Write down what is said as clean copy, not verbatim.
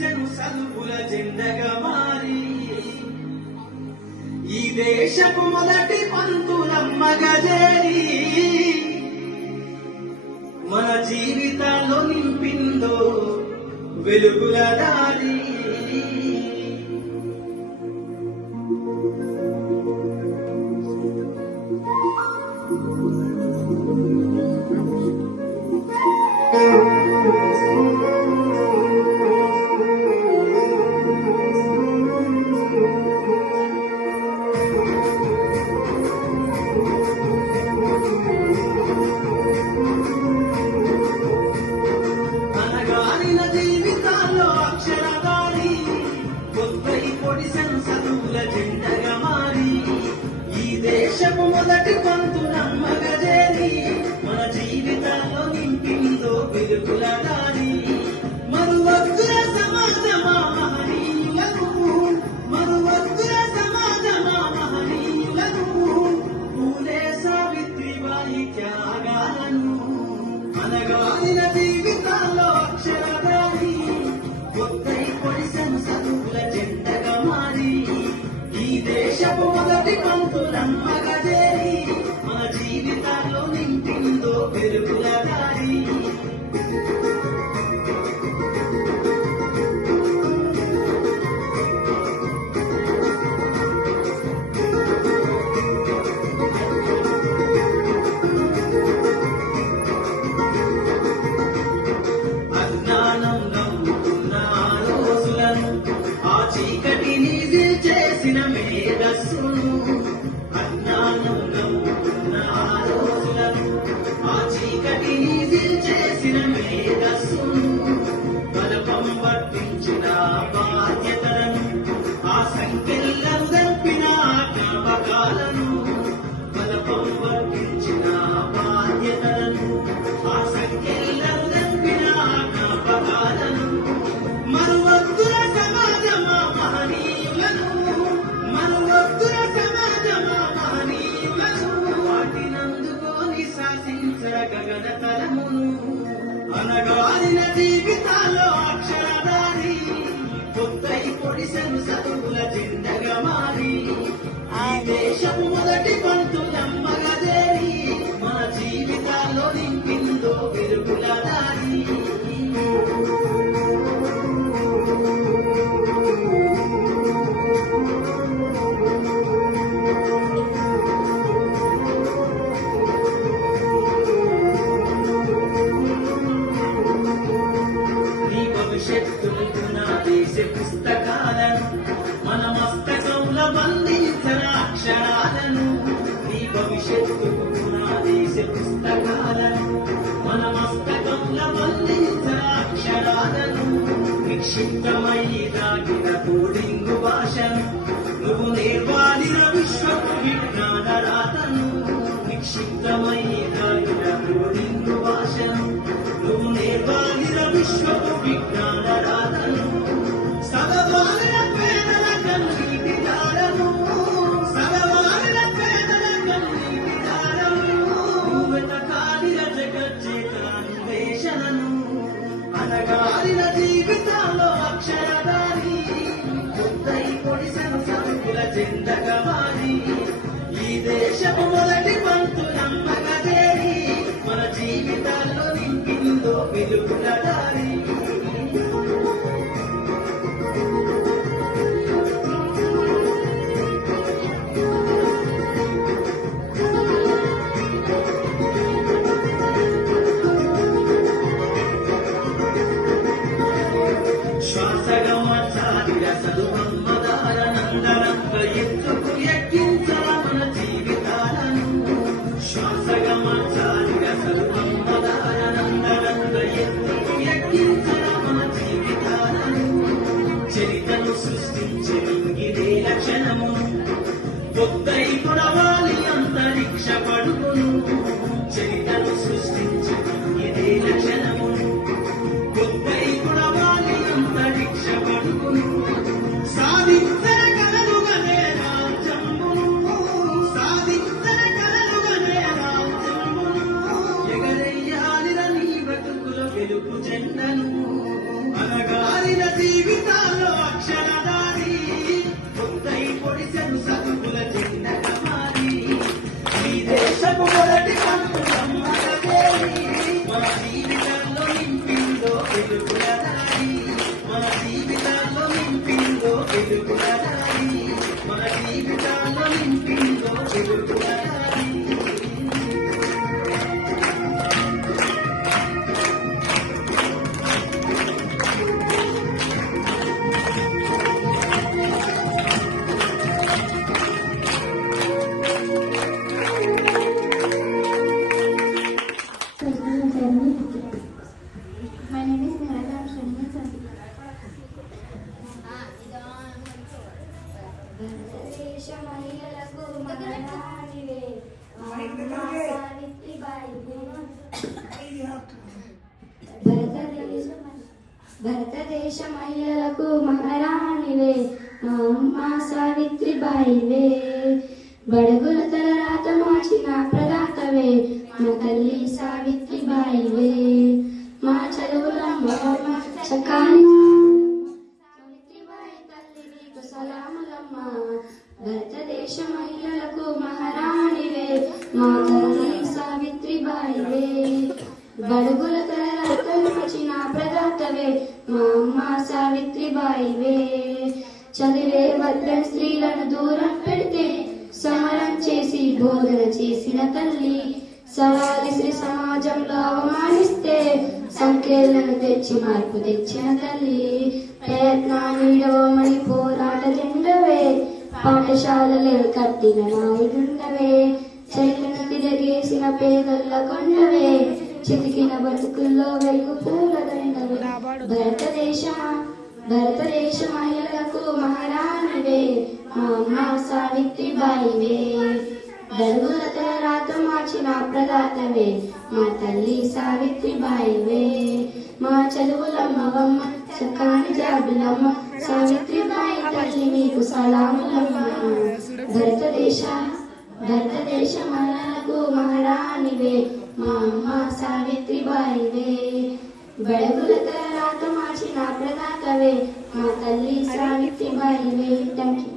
పొడిసెను సలుపుల జెండగా మారి ఈ దేశపు మొదటి పంతులమ్మగా చేరి మన జీవితాల్లో నింపిందో వెలుగుల దారి. అనగారిన జీవితాల్లో అక్షరదారి కొత్తై పొడిసెను చదువుల జెండగా మారి ఈ దేశపు మొదటి పంతులమ్మగా చేరి మన జీవితాల్లో నింపిందో వెలుగుల దారి. మరువద్దుల సమాజమా మహనీయులను, మరువద్దుల సమాజమా మహనీయులను, పూలే సావిత్రిబాయి త్యాగాలను. అనగారిన జీవితాల్లో అక్షరదారి కొత్తై పొడిసెను చదువుల జెండగా మారి ఈ దేశపు మొదటి పంతులమ్మగా చేరి మన జీవితాల్లో నింపిందో వెలుగుల దారి. అజ్ఞానం నమ్ముకున్న ఆ రోజులను, ఆ చీకటిని చేసిన మేధస్సును, అజ్ఞానం నమ్ముకున్న ఆ రోజులను, ఆ చీకటిని చేసిన మేధస్సును, బలపం వర్తించిన బాధ్యతలను, ఆ సంఖ్యలను దంపిన జ్ఞాపకాలను, బలపం వర్తించిన బాధ్యతలను, ఆ సంఖ్యలను దంపిన జ్ఞాపకాలను. మరువద్దుల సమాజమా మహనీయులను, మరువద్దుల సమాజమా మహనీయులను, వాటినందుకోని శాసించర గగన తలమును. అనగారిన జీవితాల్లో అక్షరదారి కొత్తై పొడిసెను చదువుల జెండగా మారి ఈ దేశపు మొదటి పంతులమ్మగా చేరి మన జీవితాల్లో నింపిందో వెలుగుల దారి. నీ భవిష్యత్తును పునాదేశ పుస్తకాలను మన మస్తకంలో బంధించిన అక్షరాలను, నీ భవిష్యత్తుకు పునాదేశ పుస్తకాలను మన మస్తకంలో బంధించిన అక్షరాలను, నిక్షిప్తమై దాగిన కోడింగు భాషను నువ్వు నేర్వాలిన విశ్వపు విజ్ఞాన రాతను, నిక్షిప్తమై దాగిన కోడింగు భాషను నువ్వు నేర్వాలిన విశ్వపు విజ్ఞాన రాతను. సగవాలిన పేదల కన్నీటి దారను, సగవాలిన పేదల కన్నీటి దారను, వెతకాలిన జగజ్జేత అన్వేషణను. అనగారిన జీవితాల్లో అక్షరదారి కొత్తై పొడిసెను చదువుల జెండగా మారి ఈ దేశపు మొదటి పంతులమ్మగా చేరి మన జీవితాల్లో నింపిందో వెలుగుల దారి. శ్వాసగా మార్చాలిర చదువమ్మ దారనందనంగ ఎత్తుకు ఎక్కించర మన జీవితాలను, శ్వాసగా మార్చాలిర చదువమ్మ దారనందనంగ ఎత్తుకు ఎక్కించర మన జీవితాలను. చరితను సృష్టించి ఇంగిదే లక్షణము కొత్తై పుడవాలి అంతరిక్ష పడుకును, చరితను సృష్టించి ఇంగిదే లక్షణము కొత్తై పుడవాలి అంతరిక్ష పడుకును. సాధించర కలలుగనే రాజ్యమును, సాధించర కలలుగనే రాజ్యమును, భారతదేశ మహిళలకు మహారాణివే మా అమ్మ సావిత్రిబాయివే. బడుగుల తలరాత మార్చిన ప్రదాతవే మా తల్లి సావిత్రిబాయివే. మా చదువులమ్మ చక్కాని సావిత్రిబాయి తల్లి నీకు సలాములమ్మ. భారతదేశ మహిళలకు మహారాణివే మా తల్లి సావిత్రిబాయివే. బడుగుల తలరాత మార్చిన ప్రదాతవే మా అమ్మ సావిత్రిబాయివే. చదివే వర్గం స్త్రీలను దూరం పెడితే సమరం చేసి బోధన చేసిన తల్లి. సవాలి శ్రీ సమాజంలో అవమానిస్తే సంఖ్యలను తెచ్చి మార్పు తెచ్చిన తల్లి. ప్రయత్నాన్ని పోరాట జెండవే పాఠశాలలే కట్టిన నాయుడుండవే. చైతన్య తిరగేసిన పేదల కొండవే చితికిన బతుకుల్లో వెలుగు పూల దండవే. భారతదేశ మహిళలకు మహారాణివే మా అమ్మ సావిత్రిబాయివే. బడుగుల తలరాత మార్చిన ప్రదాతవే మా తల్లి సావిత్రిబాయివే. మా చదువులమ్మవమ్మ చక్కని జాబులమ్మ సావిత్రిబాయి తల్లి నీకు సలాములమ్మ. భారతదేశ మహిళలకు మహారాణివే మా అమ్మ సావిత్రిబాయివే. బడుగుల తలరాత మార్చిన ప్రదాతవే మా తల్లి సావిత్రిబాయివే. Thank you.